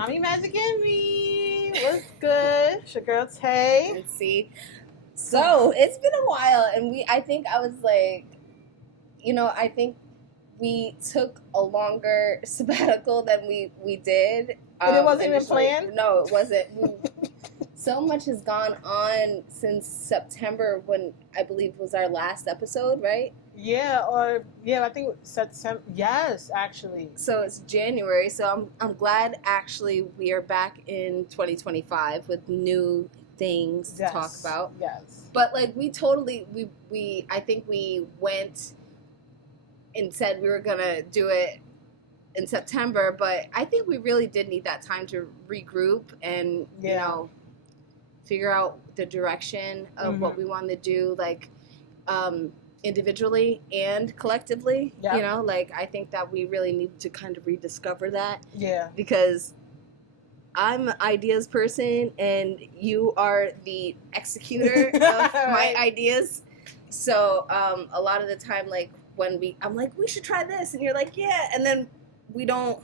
Mommy Magic and Me. What's good? It's your girl Tay. Let's see. So it's been a while, and I think we took a longer sabbatical than we did. And it wasn't even planned? No, it wasn't. So much has gone on since September, when I believe was our last episode, right? I think September. Yes, actually. So it's January. So I'm glad actually we are back in 2025 with new things to talk about. Yes. But like we I think we went and said we were gonna do it in September, but I think we really did need that time to regroup and figure out the direction of what we wanted to do, like individually and collectively. Yep. I think that we really need to kind of rediscover that. Yeah. Because I'm an ideas person and you are the executor of my ideas. So a lot of the time, like when I'm like, we should try this, and you're like, yeah, and then we don't.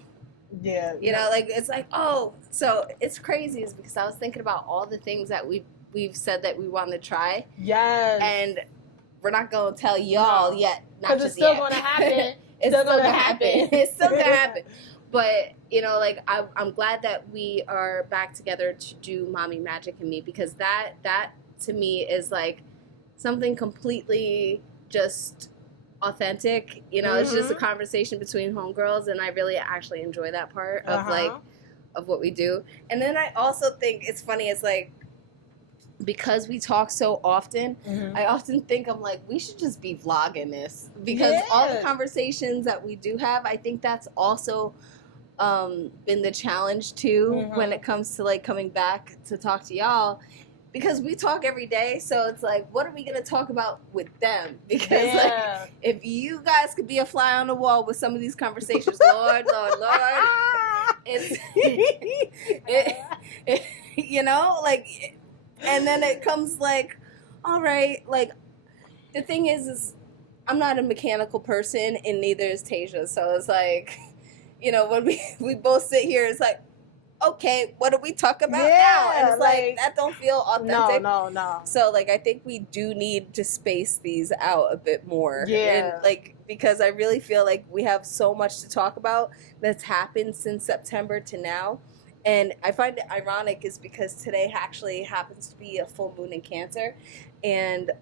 Yeah. It's like, oh, so it's crazy, is because I was thinking about all the things that we've said that we want to try. Yes. And we're not going to tell y'all yet. Because it's still going to happen. It's still going to happen. It's still going to happen. But, I'm glad that we are back together to do Mommy Magic and Me, because that to me is like something completely just authentic. It's just a conversation between homegirls, and I really actually enjoy that part of of what we do. And then I also think it's funny, it's like, because we talk so often, I often think I'm like, we should just be vlogging this, because all the conversations that we do have, I think that's also been the challenge too when it comes to like coming back to talk to y'all, because we talk every day. So it's like, what are we going to talk about with them? Because like, if you guys could be a fly on the wall with some of these conversations, Lord, it's and then it comes like, all right, like the thing is I'm not a mechanical person, and neither is Tasia. So it's like, when we both sit here, it's like, okay, what do we talk about now? And it's like that don't feel authentic. No. So like, I think we do need to space these out a bit more. Yeah. And because I really feel like we have so much to talk about that's happened since September to now. And I find it ironic is because today actually happens to be a full moon in Cancer. And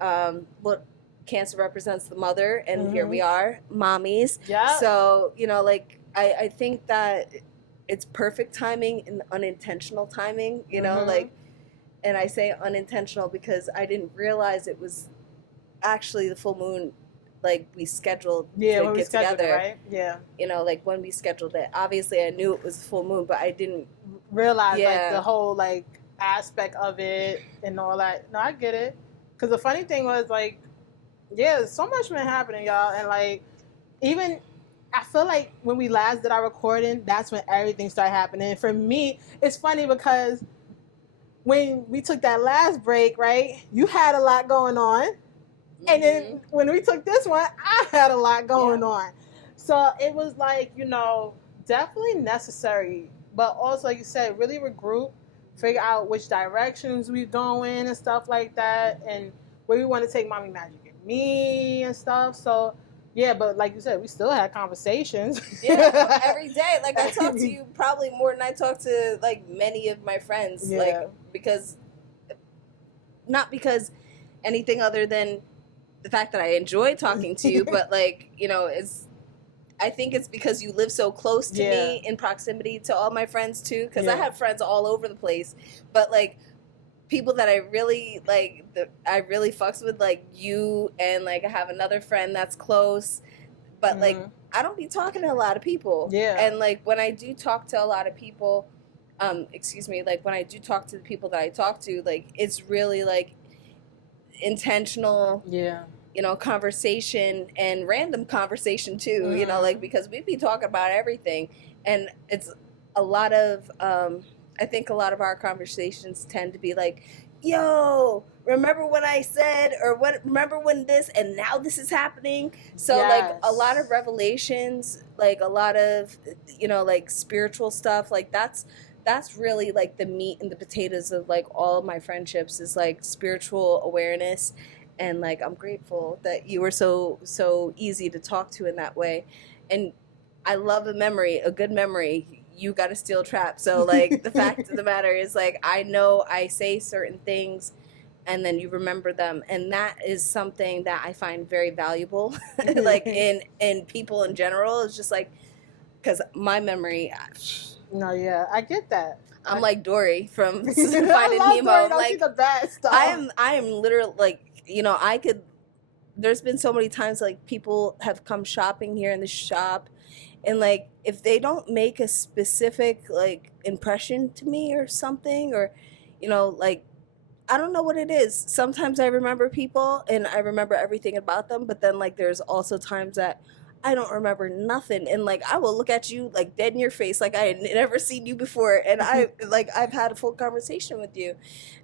Cancer represents the mother, and here we are, mommies. Yeah. So, I think that it's perfect timing and unintentional timing, and I say unintentional because I didn't realize it was actually the full moon, like we scheduled to get together. Right? Yeah. When we scheduled it. Obviously I knew it was the full moon, but I didn't realize the whole aspect of it and all that. No, I get it. Because the funny thing was so much been happening, y'all, and even I feel like when we last did our recording, that's when everything started happening. And for me, it's funny because when we took that last break, right, you had a lot going on. And then when we took this one, I had a lot going on. So it was definitely necessary. But also, like you said, really regroup, figure out which directions we're going and stuff like that, and where we want to take Mommy Magic and Me and stuff. So, but like you said, we still had conversations. Yeah, every day. Like, I talk to you probably more than I talk to, many of my friends. Yeah. Not because anything other than the fact that I enjoy talking to you, but I think it's because you live so close to me in proximity to all my friends too, because I have friends all over the place, but people that I really I really fucks with, you, and I have another friend that's close, but I don't be talking to a lot of people. And when I do talk to a lot of people, when I do talk to the people that I talk to, it's really intentional conversation, and random conversation too, because we be talking about everything, and it's a lot of I think a lot of our conversations tend to be like, yo, remember when I said, or remember when this, and now this is happening. So a lot of revelations, a lot of spiritual stuff, that's really like the meat and the potatoes of like all of my friendships is like spiritual awareness. And like I'm grateful that you were so easy to talk to in that way. And I love a good memory. You got a steel trap. So like the fact of the matter is like I know I say certain things and then you remember them, and that is something that I find very valuable like in people in general. It's just like because my memory, No, yeah, I get that. I'm like Dory from I Finding love Nemo. Dory. No, Like she's the best. I am literally like, you know, I could. There's been so many times like people have come shopping here in the shop, and like if they don't make a specific like impression to me or something, or you know, like I don't know what it is. Sometimes I remember people and I remember everything about them, but then like there's also times that I don't remember nothing, and like I will look at you like dead in your face like I had never seen you before, and I've had a full conversation with you,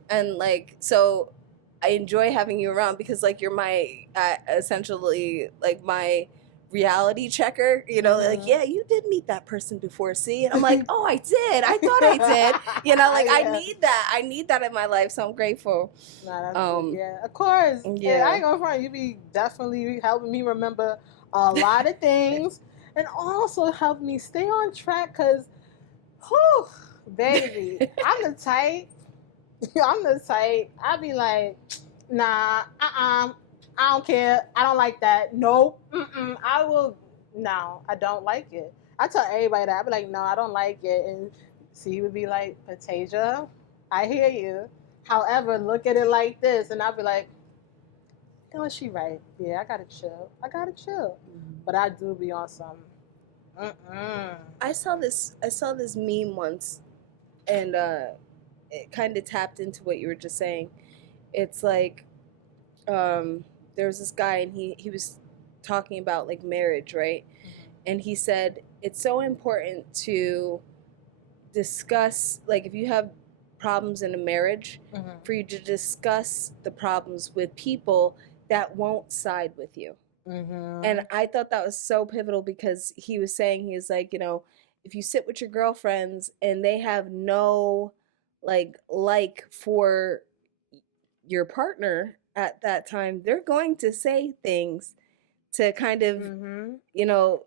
and like so I enjoy having you around because like you're my essentially like my reality checker, you know, like yeah, you did meet that person before, see, and I'm like, oh, I did, I thought I did, you know, like yeah. I need that in my life, so I'm grateful. Nah, that's yeah, of course. Yeah, I ain't gonna front, you be definitely helping me remember a lot of things and also help me stay on track because whew, baby, I'm the type I be like, nah, I don't care. I don't like that. Nope. I will. No, I don't like it. I tell everybody that. I be like, no, I don't like it. And she would be like, Patasia, I hear you. However, look at it like this. And I'll be like, you know, she right. Yeah, I gotta chill. But I do be on some. I saw this meme once, and it kind of tapped into what you were just saying. It's like there was this guy and he was talking about like marriage, right? And he said it's so important to discuss, like if you have problems in a marriage, for you to discuss the problems with people that won't side with you. And I thought that was so pivotal because he was saying, he was like, you know, if you sit with your girlfriends and they have no like for your partner at that time, they're going to say things to kind of you know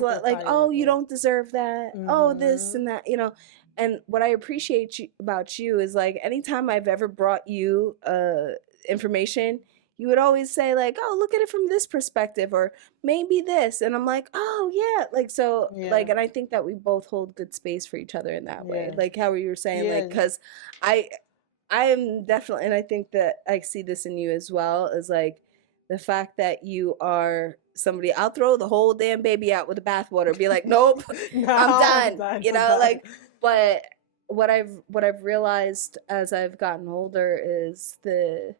like, oh, you don't deserve that, oh, this and that, you know. And what I appreciate about you is like anytime I've ever brought you information, you would always say like, oh, look at it from this perspective, or maybe this, and I'm like, oh yeah, like so like, and I think that we both hold good space for each other in that way, like how you were saying, like because I am definitely, and I think that I see this in you as well, is like the fact that you are somebody, I'll throw the whole damn baby out with the bathwater, be like, nope, no, I'm done, you know, like, but what I've realized as I've gotten older is the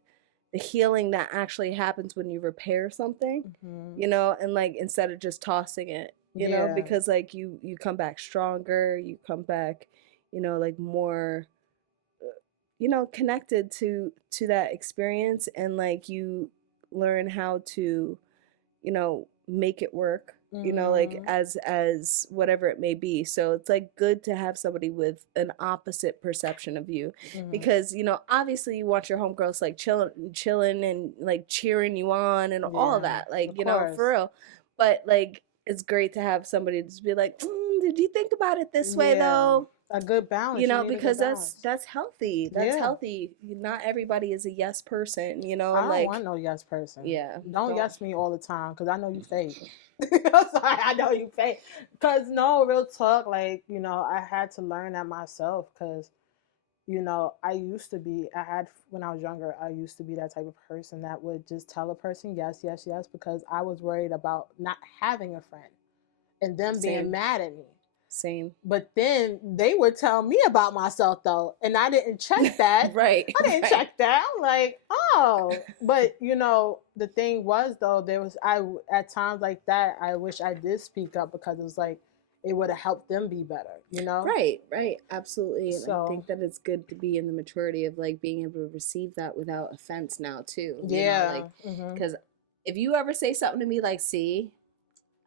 healing that actually happens when you repair something, you know, and like instead of just tossing it, you know, because like you come back stronger, you come back, you know, like more, you know, connected to that experience, and like you learn how to, you know, make it work, you know, like as whatever it may be. So it's like good to have somebody with an opposite perception of you, because you know, obviously you want your homegirls like chilling and like cheering you on and all of that, like, you know, for real. But like it's great to have somebody to just be like, did you think about it this way though? A good balance, you know, because that's healthy. That's healthy. Not everybody is a yes person, you know. I don't like want no yes person. Don't yes me all the time, because I know you fake. I'm sorry, I know you fake. Because no, real talk, like, you know, I had to learn that myself, because, you know, when I was younger, I used to be that type of person that would just tell a person yes, yes, yes, because I was worried about not having a friend and them being mad at me. Same. But then they would tell me about myself though, and I didn't check that. I didn't check that. I'm like, oh. But you know, the thing was though, at times like that, I wish I did speak up, because it was like it would have helped them be better, you know? Right, absolutely. And I think that it's good to be in the maturity of like being able to receive that without offense now too. You know, like, because if you ever say something to me like, see,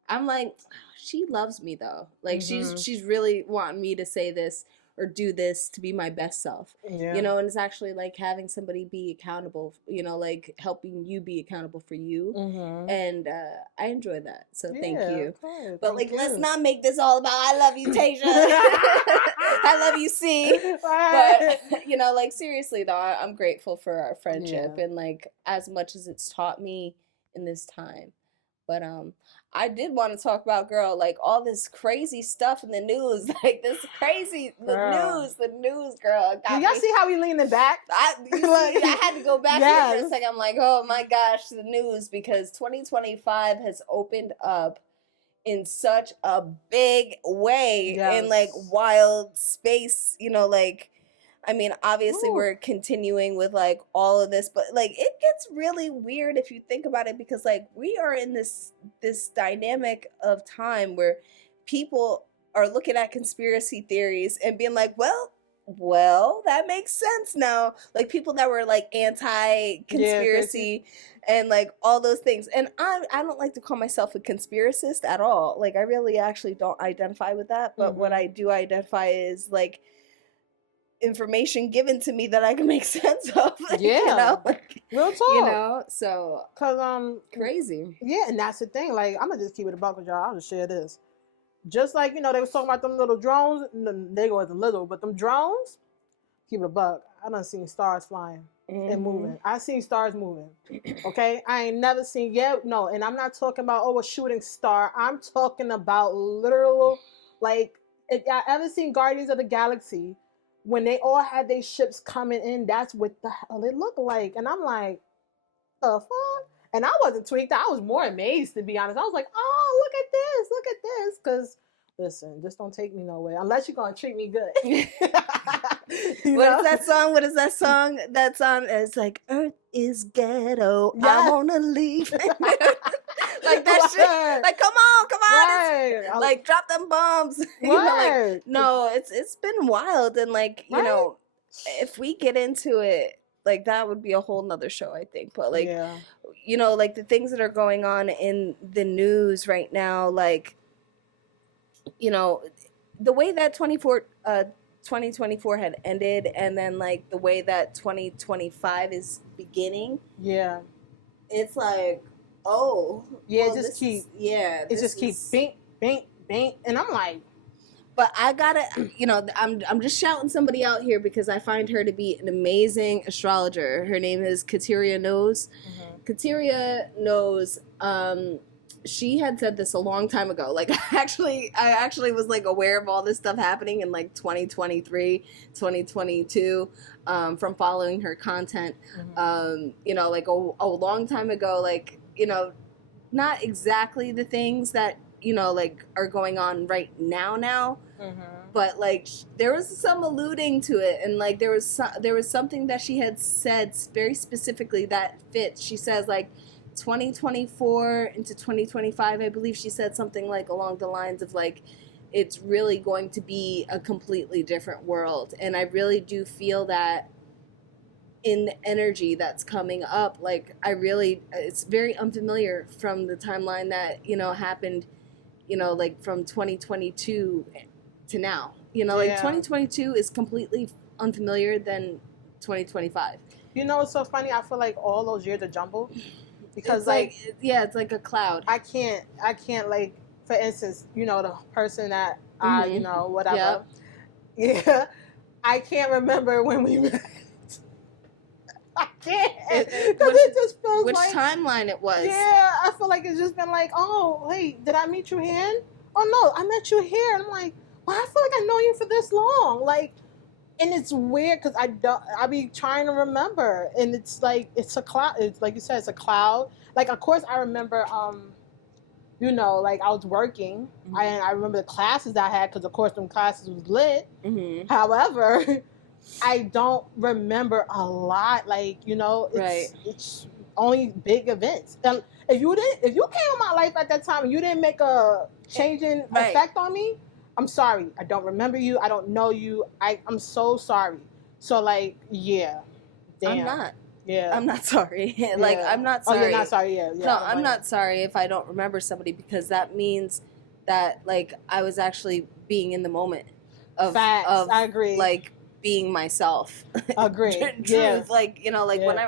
I'm like, she loves me though. Like she's really wanting me to say this. or do this to be my best self. Yeah. You know, and it's actually like having somebody be accountable, you know, like helping you be accountable for you. And I enjoy that. So thank you. Okay, but like, let's not make this all about I love you, Tasia. I love you, C. But you know, like seriously though, I'm grateful for our friendship and like as much as it's taught me in this time. But I did want to talk about, girl, like all this crazy stuff in the news, like this crazy the news, girl. Do y'all see how we leaning back? I had to go back here for a second. I'm like, oh my gosh, the news, because 2025 has opened up in such a big way in like wild space, you know, like. I mean, obviously we're continuing with like all of this, but like it gets really weird if you think about it, because like we are in this dynamic of time where people are looking at conspiracy theories and being like, well, that makes sense now. Like people that were like anti-conspiracy and like all those things. And I don't like to call myself a conspiracist at all. Like I really actually don't identify with that. But what I do identify is like information given to me that I can make sense of. You know? Like, real talk. You know, so cause crazy. Yeah, and that's the thing. Like I'm gonna just keep it a buck with y'all. I'll just share this. Just like, you know, they was talking about them little drones. They wasn't little, but them drones. Keep it a buck. I done seen stars flying and moving. I seen stars moving. Okay, I ain't never seen no. And I'm not talking about a shooting star. I'm talking about literal, like if y'all ever seen Guardians of the Galaxy. When they all had their ships coming in, that's what the hell it looked like. And I'm like, the fuck? And I wasn't tweaked. I was more amazed, to be honest. I was like, oh, look at this. Because, listen, just don't take me nowhere. Unless you're going to treat me good. What is that song? That song is like, Earth is ghetto. I want to leave. Like that shit. Like, come on. Right. Like, drop them bombs. You know, like, no, it's been wild. And like, you know, if we get into it, like that would be a whole nother show, I think. But like, you know, like the things that are going on in the news right now, like, you know, the way that 2024 had ended, and then like the way that 2025 is beginning. Yeah. It's like, oh. Yeah, well, it just keeps bink, bink, bink. And I'm like, but I gotta, you know, I'm just shouting somebody out here because I find her to be an amazing astrologer. Her name is Kateria Knows. Kateria Knows, she had said this a long time ago. Like, I actually was like aware of all this stuff happening in like 2023, 2022, from following her content. You know, like a long time ago, like, you know, not exactly the things that, you know, like are going on right now, but like there was some alluding to it, and like there was something that she had said very specifically that fits. She says like 2024 into 2025, I believe she said something like along the lines of like it's really going to be a completely different world. And I really do feel that in the energy that's coming up. Like it's very unfamiliar from the timeline that, you know, happened, you know, like from 2022 to now, you know, like 2022 is completely unfamiliar than 2025. You know, it's so funny. I feel like all those years are jumbled. Because it's like it's like a cloud. I can't like, for instance, you know, the person that I, you know, whatever. Yeah. I can't remember when we met. I can't. Because it just feels which like timeline it was. Yeah, I feel like it's just been like, oh, wait, did I meet you here? Oh no, I met you here. And I'm like, well, I feel like I know you for this long. Like, and it's weird because I be trying to remember, and it's like it's a cloud. It's like you said, it's a cloud. Like, of course, I remember. You know, like I was working, and I remember the classes I had because, of course, them classes was lit. However, I don't remember a lot. Like, you know, it's only big events. And if you came in my life at that time and you didn't make a changing effect on me, I'm sorry. I don't remember you. I don't know you. I'm so sorry. So, like, yeah. Damn. I'm not. Yeah. I'm not sorry. Like, I'm not sorry. Oh, you're not sorry. Yeah. No, I'm not sorry if I don't remember somebody, because that means that, like, I was actually being in the moment Facts. I agree. Like being myself. Agree. Truth. Yeah. Like, you know, like when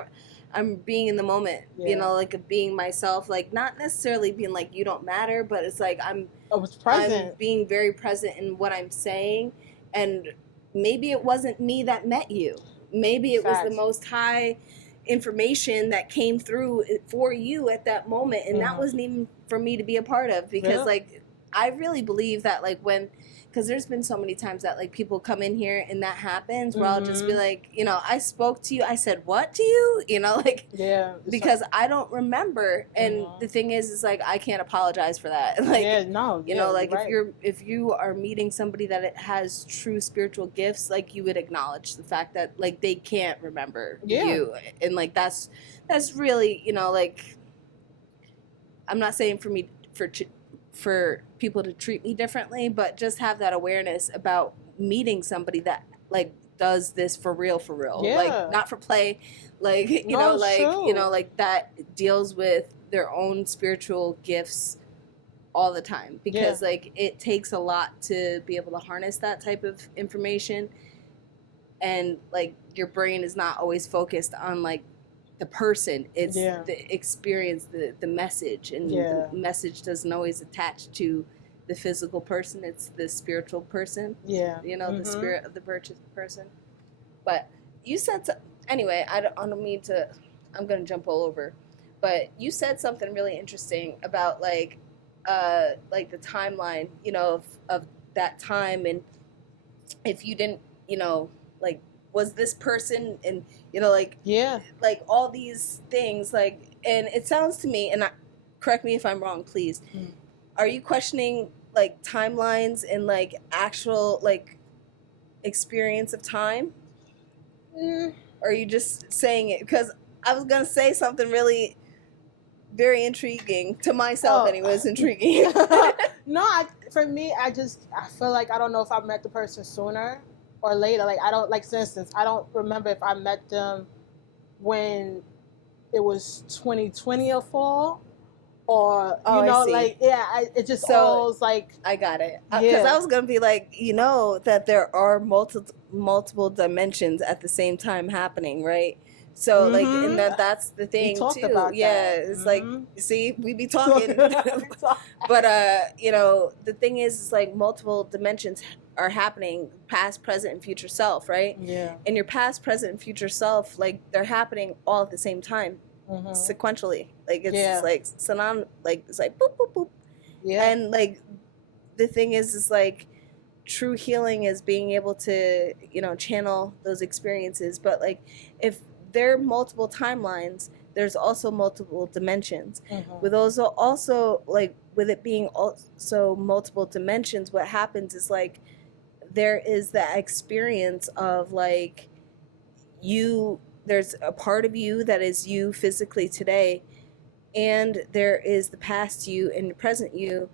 I'm being in the moment, you know, like being myself, like not necessarily being like you don't matter, but it's like I was present. I'm being very present in what I'm saying, and maybe it wasn't me that met you. Maybe it was the Most High information that came through for you at that moment, and that wasn't even for me to be a part of, because like I really believe that like when, because there's been so many times that like people come in here and that happens where I'll just be like, you know, I spoke to you, I said what to you, you know, like because I don't remember, and the thing is like I can't apologize for that. Like you know, like if you are meeting somebody that it has true spiritual gifts, like you would acknowledge the fact that like they can't remember you, and like that's really, you know, like I'm not saying for people to treat me differently, but just have that awareness about meeting somebody that like does this for real, like not for play, like you know, like true. You know, like that deals with their own spiritual gifts all the time, because like it takes a lot to be able to harness that type of information, and like your brain is not always focused on like the person, it's the experience, the message, and the message doesn't always attach to the physical person, it's the spiritual person, you know, the spirit of the person. But you said anyway, I don't mean to, I'm gonna jump all over, but you said something really interesting about like the timeline, you know, of that time, and if you didn't, you know, like was this person, and you know, like like all these things, like, and it sounds to me, and correct me if I'm wrong, please. Are you questioning like timelines and like actual like experience of time? Or are you just saying it because I was gonna say something really very intriguing to myself? Anyways, intriguing. No, for me, I feel like I don't know if I met the person sooner or later. Like I don't, like for instance, I don't remember if I met them when it was 2020 or fall, or you know, like it just all like I got it, because I was gonna be like, you know, that there are multiple dimensions at the same time happening, right? So like, and that's the thing too. About it's like, see, we be talking, but you know, the thing is like multiple dimensions are happening, past, present, and future self, right? And your past, present, and future self, like they're happening all at the same time, sequentially. Like it's just like like it's like boop boop boop. And like the thing is like true healing is being able to, you know, channel those experiences. But like if there are multiple timelines, there's also multiple dimensions. With also like with it being also multiple dimensions, what happens is like there is that experience of like there's a part of you that is you physically today, and there is the past you and the present you.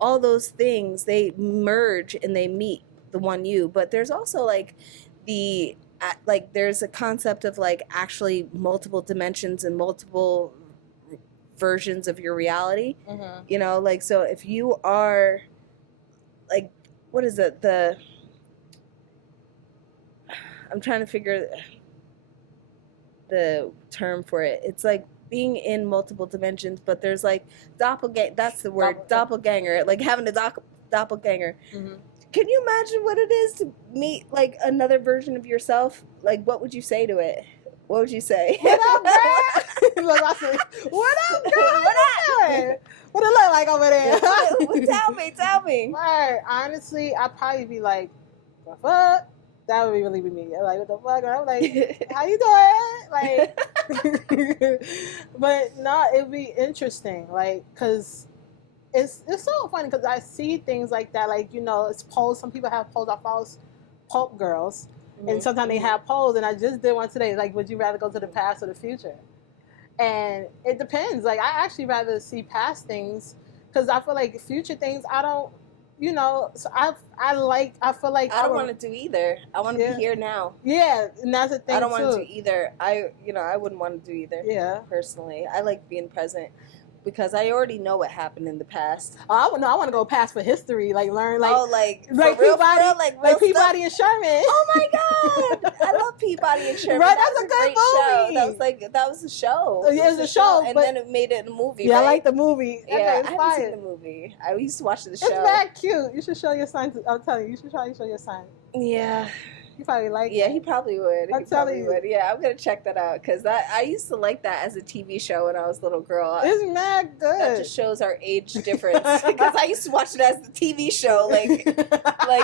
All those things, they merge and they meet the one you. But there's also like there's a concept of like actually multiple dimensions and multiple versions of your reality. You know, like, so if you are like, what is it, I'm trying to figure the term for it. It's like being in multiple dimensions, but there's like that's the word, doppelganger, like having a doppelganger. Can you imagine what it is to meet like another version of yourself? Like, what would you say to it? What would you say? What up, girl? What up, girl? What it look like over there? Tell me. Right. Honestly, I'd probably be like, the fuck? That would be really me. I'm like, what the fuck? And I'm like, how you doing? Like, but no, it'd be interesting. Like, cause it's so funny because I see things like that. Like, you know, it's polls. Some people have polls. I follow Pulp Girls, and sometimes they have polls. And I just did one today. Like, would you rather go to the past or the future? And it depends. Like, I actually rather see past things because I feel like future things I don't. You know, so I feel like I don't want to do either. I want to be here now. Yeah, and that's the thing. I don't want to do either. I wouldn't want to do either. Yeah, personally, I like being present, because I already know what happened in the past. I want to go past for history, like learn, like like Peabody, like real Peabody and Sherman. Oh my God, I love Peabody and Sherman. Right, That that's was a good great show. movie. That was a show. Yeah, it was a show, and but then it made it a movie. Yeah, right? I like the movie. Yeah, I haven't seen the movie. I used to watch the show. It's very cute. You should show your son. I'm telling you, you should try to show your son. Yeah. He probably like it. Yeah, he probably would. I'm telling you. Yeah, I'm going to check that out because I used to like that as a TV show when I was a little girl. It's mad good. That just shows our age difference because I used to watch it as the TV show, like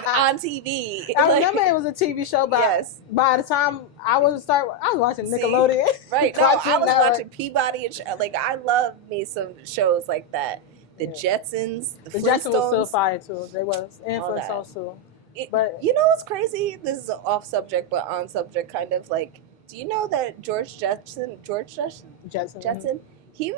on TV. I remember it was a TV show, but by the time I was watching Nickelodeon. Right. No, I was watching Peabody and I love me some shows like that. The Jetsons, the Flintstones. Jetsons was still fire too. They was, and Flintstones too. But you know what's crazy? This is off subject, but on subject, kind of like. Do you know that George Jetson, he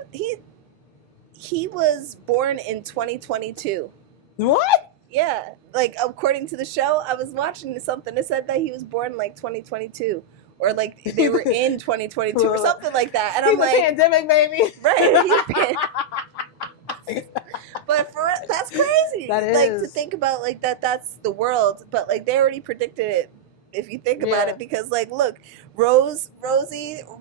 was born in 2022. What? Yeah, like according to the show, I was watching something that said that he was born like 2022, or like they were in 2022 or something like that. And I'm like, pandemic, baby. Right. But that's crazy. That is. Like to think about like that. That's the world. But like they already predicted it. If you think about it, because like look, Rosie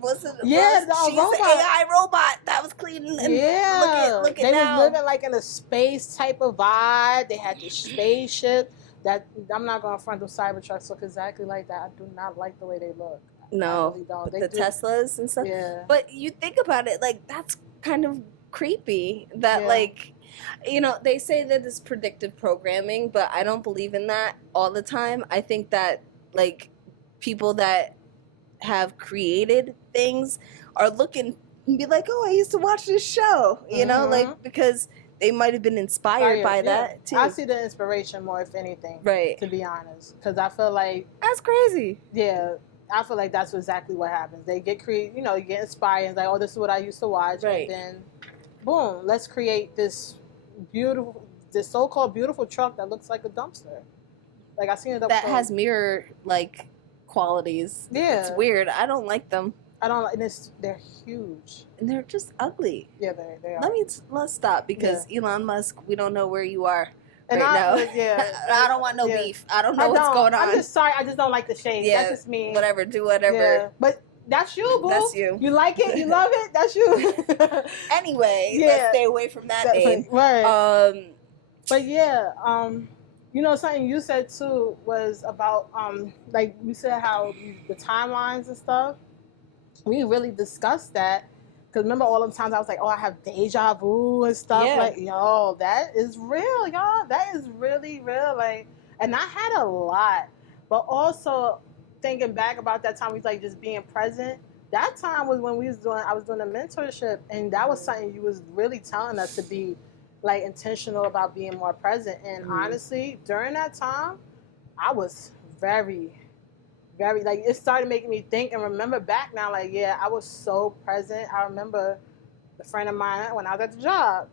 wasn't. Yeah, she's the AI robot that was cleaning. And look at they now. was living like in a space type of vibe. They had the spaceship. That I'm not gonna front them Cybertrucks look exactly like that. I do not like the way they look. No, really don't. The Teslas and stuff. Yeah. But you think about it, like that's kind of creepy. That like. You know, they say that it's predictive programming, but I don't believe in that all the time. I think that, like, people that have created things are looking and be like, oh, I used to watch this show, you know, like, because they might have been inspired by that, too. I see the inspiration more, if anything, right? To be honest, because I feel like... That's crazy. Yeah, I feel like that's exactly what happens. They get you get inspired, and like, oh, this is what I used to watch, right. And then, boom, let's create this so-called beautiful truck that looks like a dumpster. Like I seen it up that close. Has mirror like qualities. Yeah, it's weird. I don't like them. I don't like. They're huge and they're just ugly. Yeah, they are. Let's stop because Elon Musk. We don't know where you are and now. Yeah, I don't want no beef. I don't know what's going on. I'm just sorry. I just don't like the shade. Yeah, that's just me. Whatever. Do whatever. Yeah. But. That's you, boo. That's you. You like it? You love it? That's you. Anyway, let's stay away from that name. Right. But yeah, something you said too was about like you said how the timelines and stuff. We really discussed that because remember all the times I was like, oh, I have deja vu and stuff. Yeah. Like, yo, that is real, y'all. That is really real. Like, and I had a lot, but also. Thinking back about that time, we was like just being present. That time was when I was doing a mentorship, and that was something you was really telling us to be like intentional about being more present. And honestly, during that time, I was very, very like it started making me think and remember back now. Like I was so present. I remember a friend of mine when I was at the job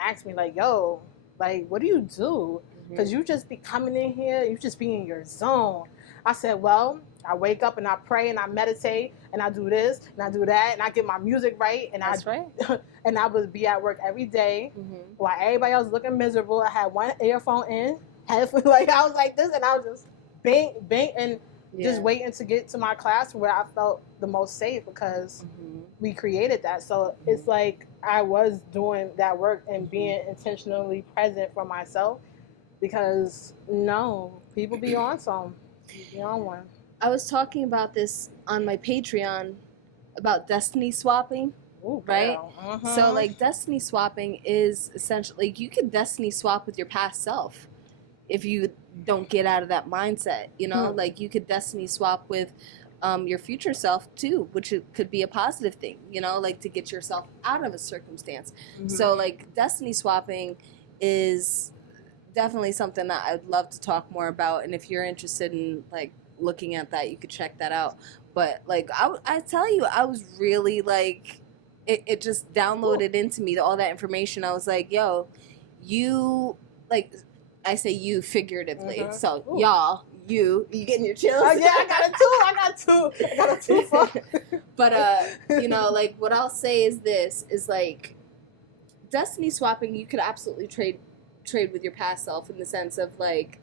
asked me like, "Yo, like what do you do? Because you just be coming in here, you just be in your zone." I said, well, I wake up and I pray and I meditate and I do this and I do that and I get my music right. And and I would be at work every day while everybody else was looking miserable. I had one earphone in, like I was like this, and I was just bang, bang, and just waiting to get to my class where I felt the most safe because we created that. So it's like I was doing that work and being intentionally present for myself because people be on some. One. I was talking about this on my Patreon about destiny swapping. Ooh, right? So like destiny swapping is essentially like you can destiny swap with your past self if you don't get out of that mindset, like you could destiny swap with your future self too, which could be a positive thing, like to get yourself out of a circumstance. So like destiny swapping is definitely something that I'd love to talk more about, and if you're interested in like looking at that, you could check that out. But like I tell you, I was really like it just downloaded into me all that information. I was like, yo, you like I say you figuratively, so y'all, you getting your chills? Yeah, I got a two. But like what I'll say is this is like destiny swapping, you could absolutely trade with your past self in the sense of like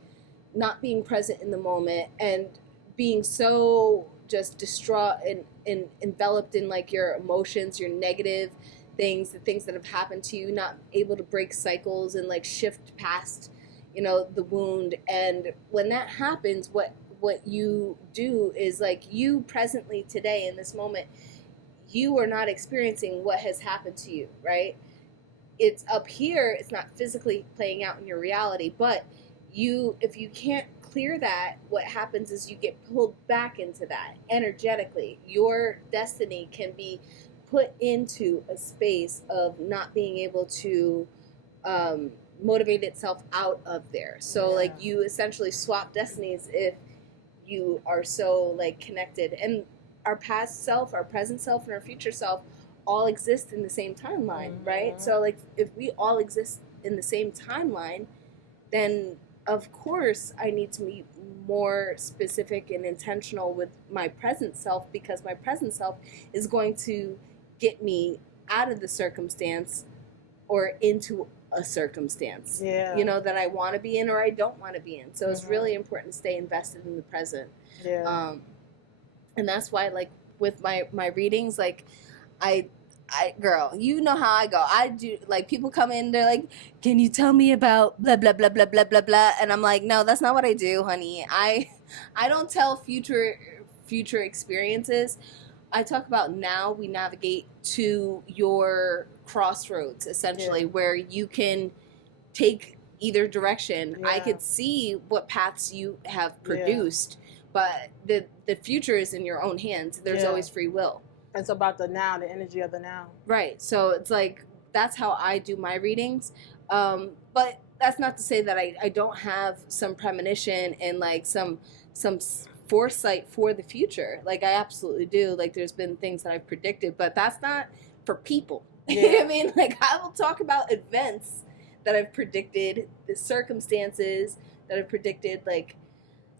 not being present in the moment and being so just distraught and enveloped in like your emotions, your negative things, the things that have happened to you, not able to break cycles and like shift past, you know, the wound. And when that happens, what you do is like you presently today in this moment, you are not experiencing what has happened to you, right? It's up here, it's not physically playing out in your reality, but if you can't clear that, what happens is you get pulled back into that energetically. Your destiny can be put into a space of not being able to motivate itself out of there. So like you essentially swap destinies if you are so like connected. And our past self, our present self, and our future self all exist in the same timeline, right? So like if we all exist in the same timeline, then of course I need to be more specific and intentional with my present self, because my present self is going to get me out of the circumstance or into a circumstance, you know, that I want to be in or I don't want to be in. So it's really important to stay invested in the present. And that's why, like, with my readings, like, I girl, you know how I go. I do, like, people come in, they're like, can you tell me about blah, blah, blah, blah, blah, blah, blah. And I'm like, no, that's not what I do, honey. I don't tell future experiences. I talk about now we navigate to your crossroads, essentially, where you can take either direction. I could see what paths you have produced, but the future is in your own hands. There's always free will. It's about the now, the energy of the now. Right. So it's like, that's how I do my readings. But that's not to say that I don't have some premonition and like some foresight for the future. Like I absolutely do. Like there's been things that I've predicted, but that's not for people. You know what I mean? Like I will talk about events that I've predicted, the circumstances that I've predicted, like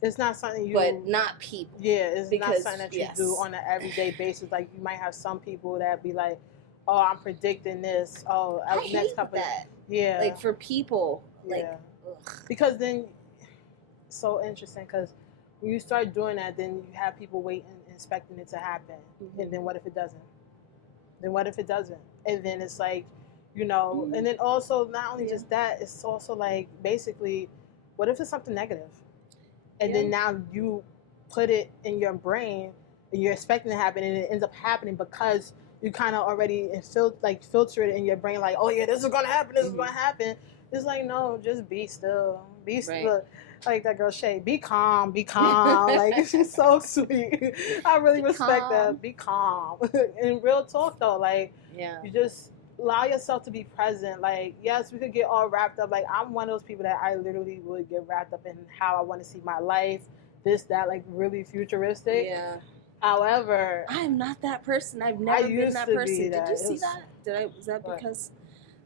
it's not something you, but not people. Yeah, it's not something that you do on an everyday basis. Like you might have some people that be like, "Oh, I'm predicting this. Oh, I hate that. Yeah, like for people, like because then it's so interesting because when you start doing that, then you have people waiting, expecting it to happen, and then what if it doesn't? Then what if it doesn't? And then it's like, you know, and then also not only just that, it's also like basically, what if it's something negative? And then now you put it in your brain and you're expecting it to happen and it ends up happening because you kind of already filter it in your brain like, oh yeah, this is going to happen, this is going to happen. It's like, no, just be still. Be still. Like that girl Shay, be calm. Like she's so sweet. I really respect that. Be calm. In real talk though, like you just allow yourself to be present. Like, yes, we could get all wrapped up. Like, I'm one of those people that I literally would get wrapped up in how I want to see my life, this, that, like really futuristic. Yeah. However, I am not that person. I've never been that person. Did you see that? Was that because?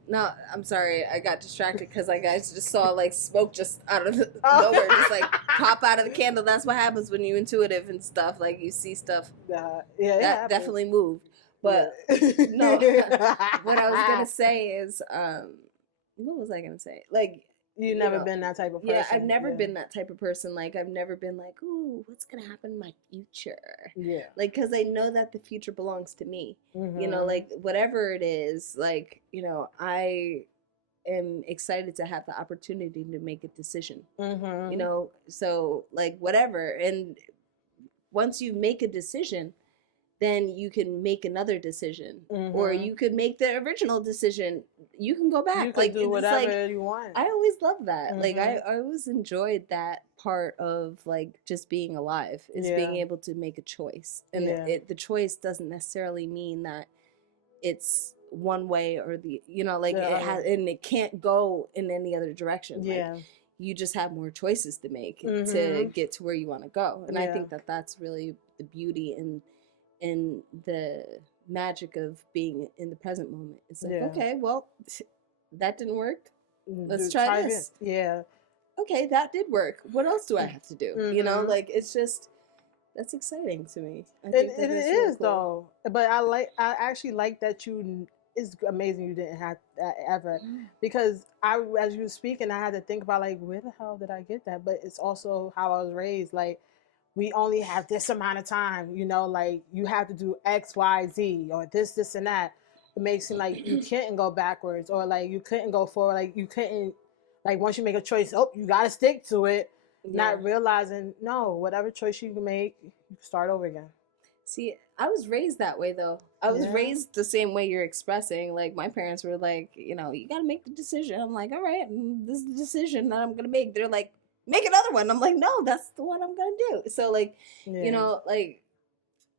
No, I'm sorry. I got distracted because I just saw like smoke just out of nowhere, just like pop out of the candle. That's what happens when you're intuitive and stuff. Like you see stuff. That definitely moved. But no, what I was gonna say is, what was I gonna say? Like, you've never been that type of person. Yeah, I've never been that type of person. Like, I've never been like, ooh, what's gonna happen in my future? Yeah. Like, because I know that the future belongs to me. You know, like whatever it is, like, you know, I am excited to have the opportunity to make a decision. You know, so like whatever, and once you make a decision, then you can make another decision, or you could make the original decision. You can go back. You can do whatever you want. I always love that. Like I always enjoyed that part of like just being alive, is being able to make a choice, and the choice doesn't necessarily mean that it's one way or the, you know, like it has, and it can't go in any other direction. Like, you just have more choices to make to get to where you want to go, and I think that that's really the beauty and the magic of being in the present moment. It's like, okay, well, that didn't work. Let's try this. Yeah. Okay, that did work. What else do I have to do? You know, like it's just, that's exciting to me. I think it is cool. Though. But I actually like that you it's amazing you didn't have that ever, because as you were speaking, I had to think about like where the hell did I get that? But it's also how I was raised. Like we only have this amount of time, like you have to do X, Y, Z, or this, and that. It makes it like you couldn't go backwards, or like you couldn't go forward, like you couldn't, like once you make a choice, oh, you gotta stick to it. Yeah. Not realizing, no, whatever choice you can make, you can start over again. See, I was raised that way though. I was Yeah. raised the same way you're expressing. Like my parents were like, you gotta make the decision. I'm like, all right, this is the decision that I'm gonna make. They're like, make another one. I'm like, no, that's the one I'm gonna do. So like, like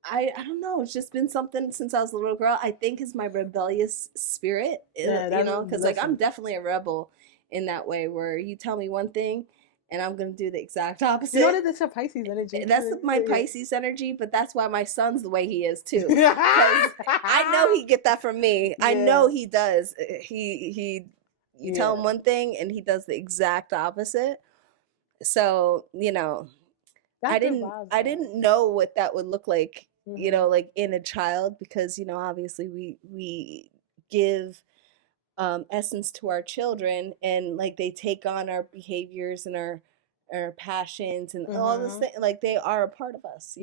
I don't know. It's just been something since I was a little girl. I think is my rebellious spirit, because like I'm definitely a rebel in that way where you tell me one thing and I'm going to do the exact opposite. You know that's your Pisces energy. That's my Pisces energy, but that's why my son's the way he is too. Because I know he get that from me. Yeah. I know he does. You tell him one thing and he does the exact opposite. So, I didn't know what that would look like, like in a child, because, obviously we give essence to our children, and like they take on our behaviors and our passions and all this thing, like they are a part of us,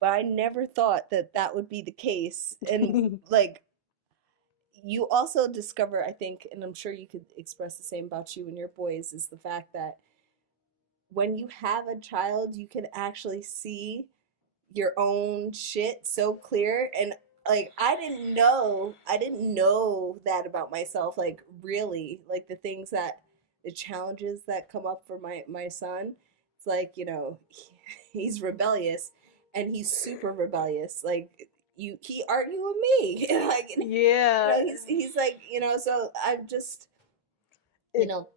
but I never thought that would be the case. And like you also discover, I think, and I'm sure you could express the same about you and your boys, is the fact that when you have a child, you can actually see your own shit so clear. And like I didn't know that about myself, like really, like the challenges that come up for my son. It's like, he's rebellious, and he's super rebellious. Like he argue with me. Like he's like, so I'm just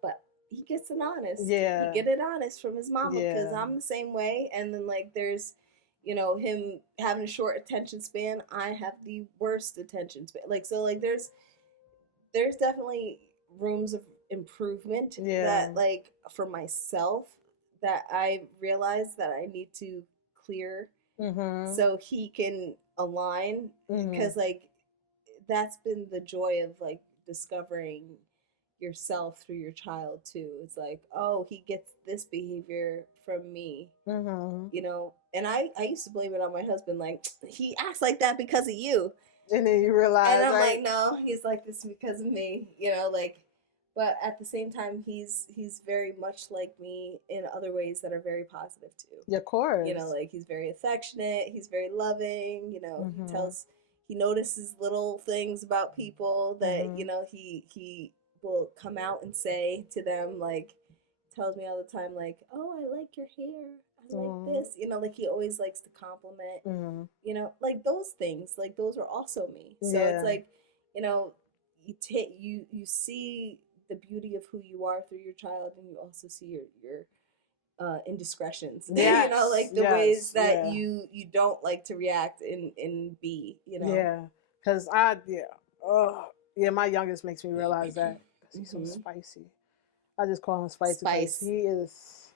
but he gets it honest. He get it honest from his mama, because I'm the same way. And then like there's him having a short attention span. I have the worst attention span. Like so like there's definitely rooms of improvement that like for myself that I realize that I need to clear so he can align, because like that's been the joy of like discovering yourself through your child too. It's like, oh, he gets this behavior from me, and I used to blame it on my husband, like he acts like that because of you, and then you realize, and I'm like, no, he's like this because of me, like, but at the same time he's very much like me in other ways that are very positive too. Of course. Like he's very affectionate, he's very loving, he notices little things about people that he will come out and say to them, like tells me all the time, like, oh, I like your hair, I like this, like he always likes to compliment, like those things, like those are also me. So it's like, you see the beauty of who you are through your child, and you also see your indiscretions, like the ways that you don't like to react and be, because my youngest makes me realize that, because he's so spicy. I just call him spicy. He is,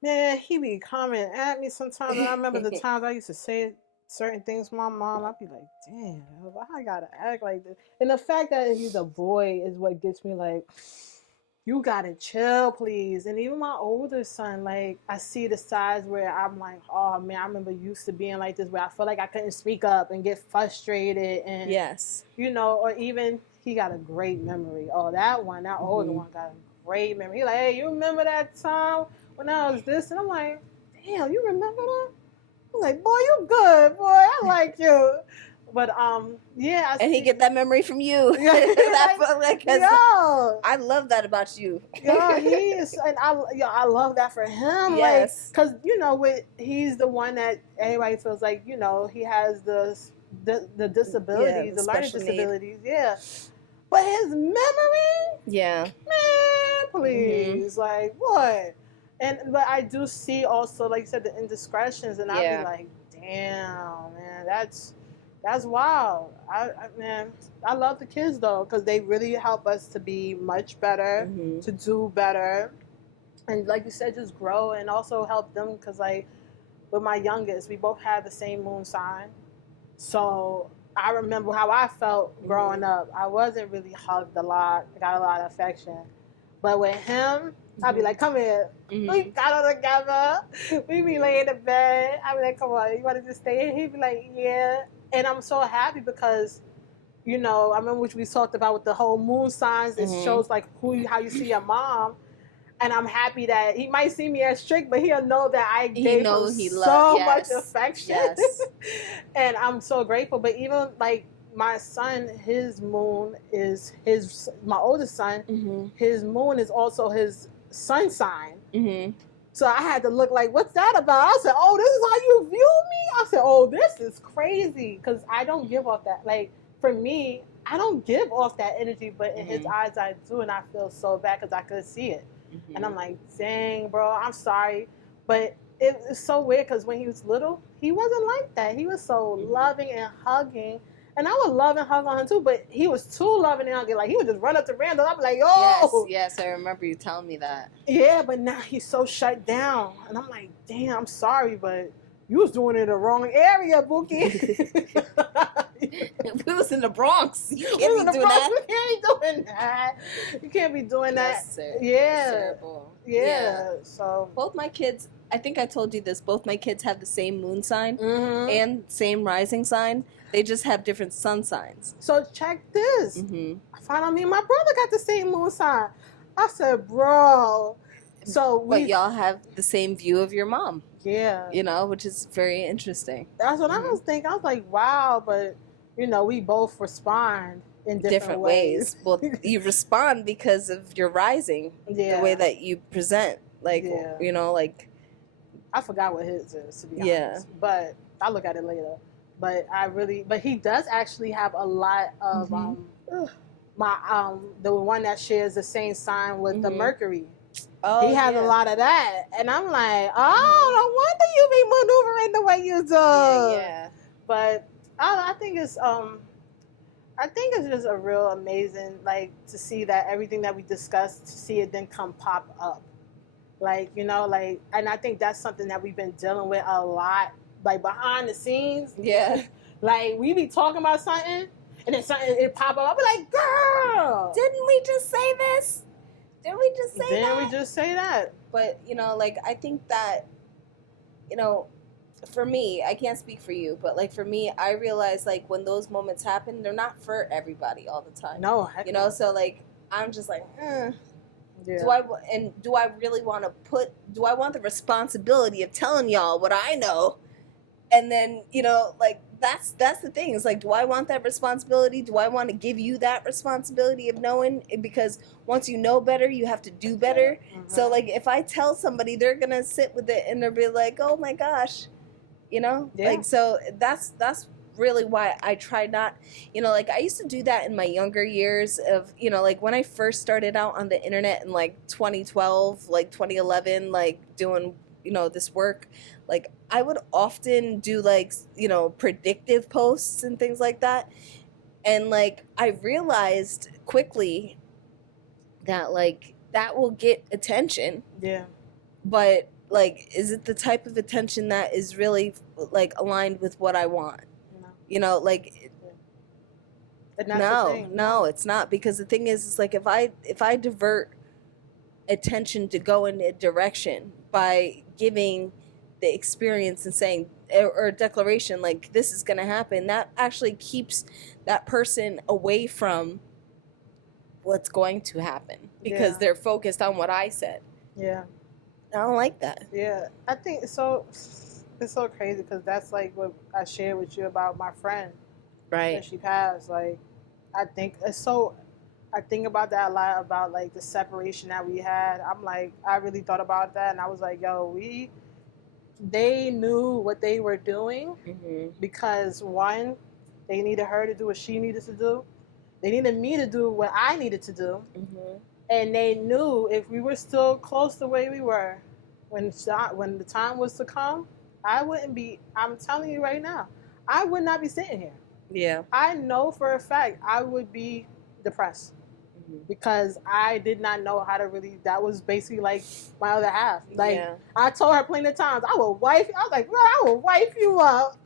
man, he be coming at me sometimes, and I remember the times I used to say certain things to my mom. I'd be like, damn, why I gotta act like this? And the fact that he's a boy is what gets me like, you gotta chill, please. And even my older son, like, I see the sides where I'm like, oh man, I remember used to being like this, where I feel like I couldn't speak up and get frustrated, and or even he got a great memory. Oh, that older one got a great memory. He like, hey, you remember that time when I was this? And I'm like, damn, you remember that? I'm like, boy, you good, boy. I like you. But and he get that memory from you. I love that about you. He is, and I love that for him. Yes, because he's the one that everybody feels like he has the disabilities, the learning disabilities. Yeah, but his memory. Yeah, man, please, like what? But I do see also, like you said, the indiscretions, and I'd be like, damn, man, that's wild. I love the kids though, because they really help us to be much better, to do better, and like you said, just grow, and also help them, because like with my youngest, we both have the same moon sign, so I remember how I felt growing up. I wasn't really hugged a lot, got a lot of affection. But with him, I'd be like, come here. We got it together. We be laying in bed. I'd be like, come on, you want to just stay here? He'd be like, yeah. And I'm so happy because, you know, I remember which we talked about with the whole moon signs. It shows like how you see your mom. And I'm happy that he might see me as strict, but he'll know that I gave him so much affection. Yes. And I'm so grateful. But even like my son, his moon is my oldest son, his moon is also his sun sign. So I had to look like, what's that about? I said, oh, this is how you view me? I said, oh, this is crazy. Because I don't give off that. Like, for me, I don't give off that energy, but in his eyes I do, and I feel so bad because I could see it. And I'm like, dang, bro, I'm sorry. But it's so weird because when he was little, he wasn't like that. He was so loving and hugging. And I would love and hug on him too, but he was too loving and hugging. Like, he would just run up to Randall. I'd be like, yo. Yes, I remember you telling me that. Yeah, but now he's so shut down. And I'm like, damn, I'm sorry, but you was doing it in the wrong area, Bookie. We was in the Bronx. You can't be doing that. You can't be doing that. You can't be doing that. Yeah. Terrible. Yeah. So both my kids, I think I told you this, both my kids have the same moon sign and same rising sign. They just have different sun signs. So check this. I found out me and my brother got the same moon sign. I said, bro. But y'all have the same view of your mom. Yeah. You know, which is very interesting. That's what I was thinking. I was like, wow, but, you know, we both respond in different ways. Well, you respond because of your rising, the way that you present. Like, you know, like. I forgot what his is, to be honest. But I'll look at it later. But he does actually have a lot of, the one that shares the same sign with the Mercury. Oh, he has a lot of that. And I'm like, oh, no wonder you be maneuvering the way you do. Yeah. But I think it's just a real amazing, like, to see that everything that we discussed, to see it then come pop up. Like, you know, like, and I think that's something that we've been dealing with a lot, like, behind the scenes. Yeah. Like, we be talking about something, and then something, it pop up. I'll be like, girl! Didn't we just say this? Didn't we just say that? Didn't we just say that? But, you know, like, I think that, you know, for me, I can't speak for you, but, like, for me, I realize, like, when those moments happen, they're not for everybody all the time. No. You know, so, like, I'm just like, Yeah. Do I really want to do I want the responsibility of telling y'all what I know? And then, you know, like, that's the thing. It's like, do I want that responsibility? Do I want to give you that responsibility of knowing? Because once you know better, you have to do better. So, like, if I tell somebody, they're going to sit with it and they'll be like, oh my gosh, you know? Yeah. Like, so that's really why I try not, you know, like, I used to do that in my younger years of, you know, like, when I first started out on the internet in, like, 2012, like, 2011, like, doing, you know, this work, like, I would often do, like, you know, predictive posts and things like that. And, like, I realized quickly that, like, that will get attention. Yeah. But, like, is it the type of attention that is really, like, aligned with what I want? No. You know, like, no, it's not. Because the thing is like, if I divert attention to go in a direction by giving the experience and saying, or a declaration like, this is going to happen, that actually keeps that person away from what's going to happen because they're focused on what I said. Yeah. I don't like that. Yeah. I think it's so crazy because that's like what I shared with you about my friend. Right. When she passed. Like, I think about that a lot, about like the separation that we had. I'm like, I really thought about that and I was like, yo, they knew what they were doing because, one, they needed her to do what she needed to do. They needed me to do what I needed to do. And they knew if we were still close to where we were, when the time was to come, I'm telling you right now, I would not be sitting here. Yeah. I know for a fact I would be depressed. Because I did not know how to really, that was basically like my other half. Like, I told her plenty of times, I was like, bro, I will wipe you up.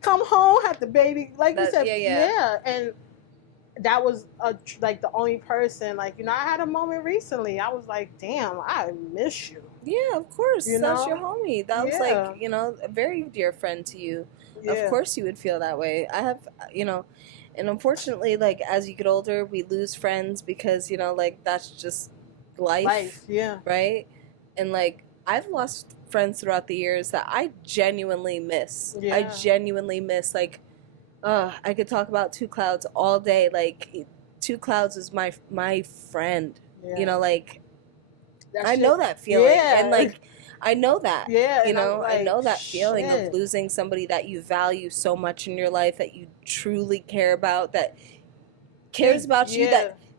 come home, have the baby, like you said, yeah. and that was like the only person, like, you know, I had a moment recently. I was like, damn, I miss you. Yeah, of course. You That's your know? homie. That was like, Yeah. you know, a very dear friend to you. Of Yeah. course you would feel that way. I have, you know, and unfortunately, like, as you get older, we lose friends because, you know, like, that's just life, Yeah. right? And, like, I've lost friends throughout the years that I genuinely miss. Yeah. I genuinely miss. Like, I could talk about Two Clouds all day. Like, Two Clouds is my friend. Yeah. You know, like, That I shit- know that feeling. Yeah. And, like, I know that. Yeah. You And I'm know, like, I know that feeling shit. of losing somebody that you value so much in your life, that you truly care about, that cares about you,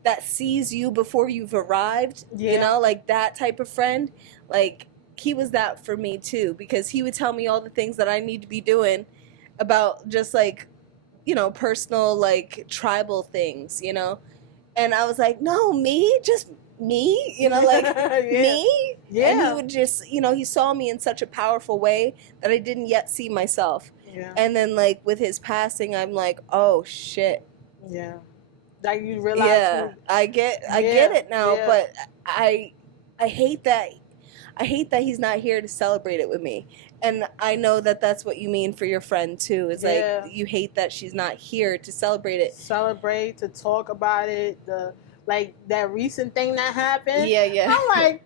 that sees you before you've arrived. Yeah. You know, like, that type of friend. Like, he was that for me too, because he would tell me all the things that I need to be doing about just, like, you know, personal, like, tribal things, you know. And I was like, no, me, just me, you know, like, Yeah. me. Yeah. And he would just, you know, he saw me in such a powerful way that I didn't yet see myself. Yeah. And then, like, with his passing, I'm like, oh shit. Yeah. Like, you realize. Yeah, I get it now. Yeah. But I hate that. I hate that he's not here to celebrate it with me. And I know that that's what you mean for your friend too. Is Yeah. like, you hate that she's not here to celebrate it. Celebrate, to talk about it, like that recent thing that happened. Yeah. I'm like,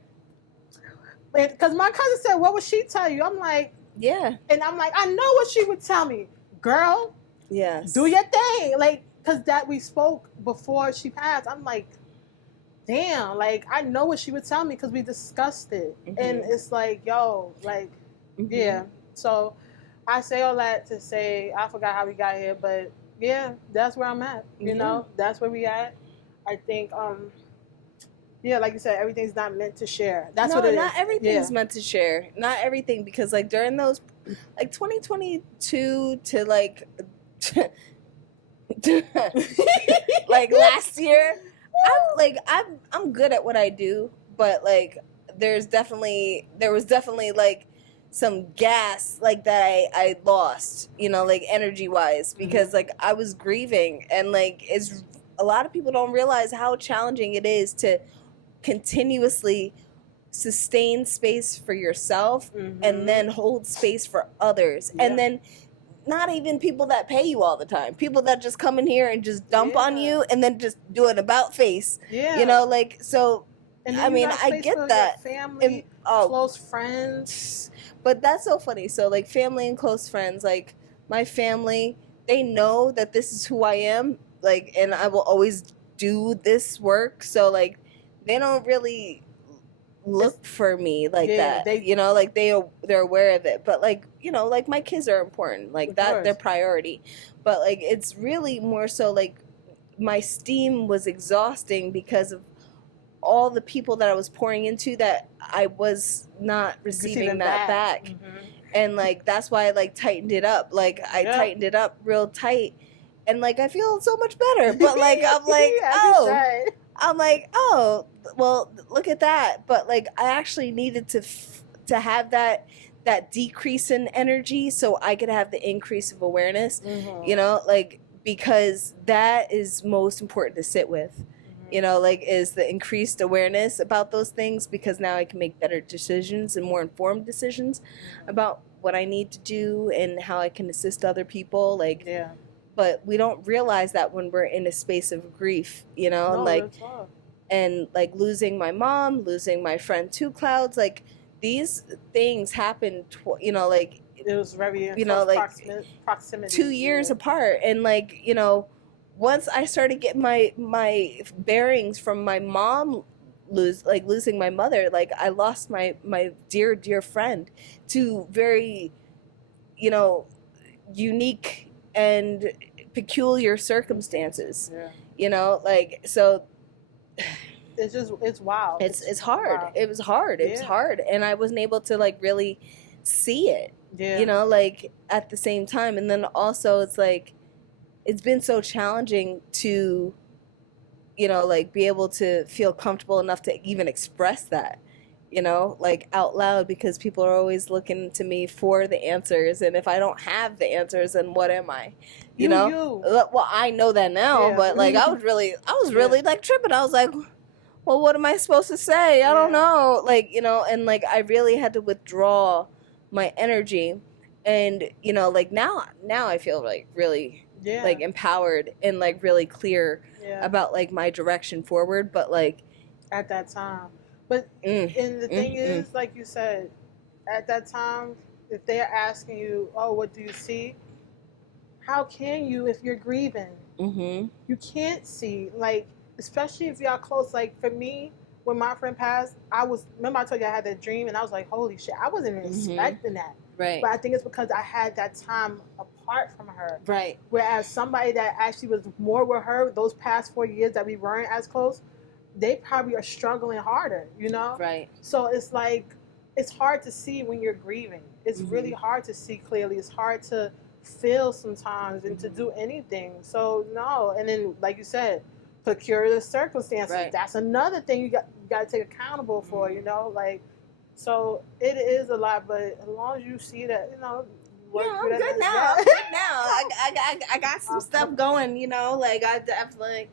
because my cousin said, what would she tell you? I'm like, yeah. And I'm like, I know what she would tell me. Girl, Yes. do your thing. Like, because that we spoke before she passed. I'm like, damn, like, I know what she would tell me because we discussed it. Mhm. And it's like, yo, like, yeah. So I say all that to say, I forgot how we got here, but yeah, that's where I'm at. You know, that's where we at. I think, yeah, like you said, everything's not meant to share. That's what it is. Not everything's meant to share. Not everything, because, like, during those, like, 2022 to, like, like, last year, I'm good at what I do, but, like, there was definitely like some gas, like, that I lost, you know, like, energy wise, because like, I was grieving, and like, it's a lot of people don't realize how challenging it is to continuously sustain space for yourself and then hold space for others, and then not even people that pay you all the time, people that just come in here and just dump on you and then just do an about face, you know, like, so and I mean, I get that. Family, close friends. But that's so funny. So, like, family and close friends, like, my family, they know that this is who I am, like, and I will always do this work. So, like, they don't really look for me like that. You know, like, they're aware of it. But, like, you know, like, my kids are important. Like, that, they're priority. But, like, it's really more so, like, my steam was exhausting because of all the people that I was pouring into that I was not receiving that back. And, like, that's why I, like, tightened it up. Like, I tightened it up real tight. And, like, I feel so much better. But, like, I'm like, oh, well, look at that. But, like, I actually needed to have that decrease in energy so I could have the increase of awareness, you know, like, because that is most important to sit with. You know, like, is the increased awareness about those things, because now I can make better decisions and more informed decisions about what I need to do and how I can assist other people. Like, but we don't realize that when we're in a space of grief, you know, and like, and like losing my mom, losing my friend Two Clouds, like, these things happen, you know, like, it was very, you know, like proximity, 2 years apart. And, like, you know, once I started getting my bearings from my mom losing my mother, like, I lost my dear friend to very, you know, unique and peculiar circumstances. You know, like, so it's wild. It's hard. Wow. It was hard. It was hard, and I wasn't able to, like, really see it. You know, like, at the same time. And then also, it's like, it's been so challenging to, you know, like, be able to feel comfortable enough to even express that, you know, like out loud, because people are always looking to me for the answers. And if I don't have the answers, then what am I? You know? Well, I know that now, but like I was really like tripping. I was like, well, what am I supposed to say? I don't know. Like, you know, and like I really had to withdraw my energy. And, you know, like now I feel like really like empowered and like really clear about like my direction forward. But like at that time. But and the thing is, like you said, at that time, if they're asking you, oh, what do you see? How can you if you're grieving? Mm-hmm. You can't see, like, especially if y'all close. Like for me, when my friend passed, remember I told you I had that dream, and I was like, holy shit, I wasn't even expecting that. Right. But I think it's because I had that time apart from her. Right. Whereas somebody that actually was more with her those past 4 years that we weren't as close, they probably are struggling harder, you know? Right. So it's like, it's hard to see when you're grieving. It's really hard to see clearly. It's hard to feel sometimes and to do anything. So no, and then like you said, peculiar circumstances. Right. That's another thing you got to take accountable for, you know? Like, so it is a lot, but as long as you see that, you know, I'm good now. I'm good now. I got some stuff going, you know. Like I definitely,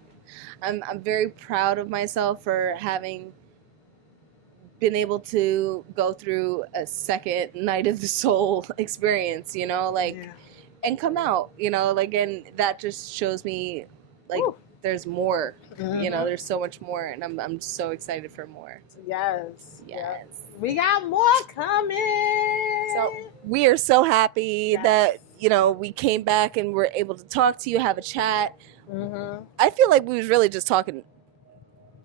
I'm very proud of myself for having been able to go through a second night of the soul experience, you know, like, and come out, you know, like, and that just shows me, like, there's more, you know, there's so much more, and I'm so excited for more. Yes. We got more coming. So we are so happy that, you know, we came back and we're able to talk to you, have a chat. I feel like we was really just talking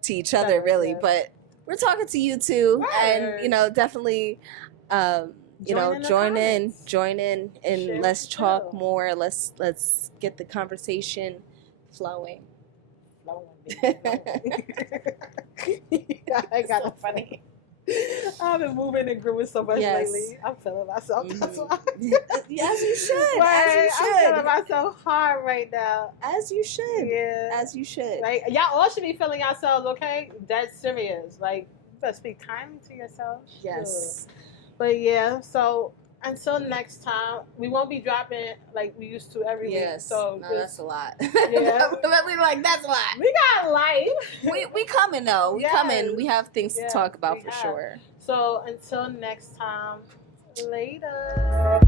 to each other, really, but we're talking to you too, and you know, definitely, you know, join in, and let's talk more. Let's get the conversation flowing. I got so funny. I've been moving and grooving so much lately. I'm feeling myself. That's why. As you should. I'm feeling myself hard right now. As you should. Yeah. As you should. Like, y'all all should be feeling yourselves, okay? That's serious. Like, you better be kind to yourself. Yes. But yeah, so until next time, we won't be dropping like we used to every week. So no, that's a lot. Yeah. We're like, that's a lot. We got life. We coming though. We coming. We have things to talk about for sure. So until next time, later.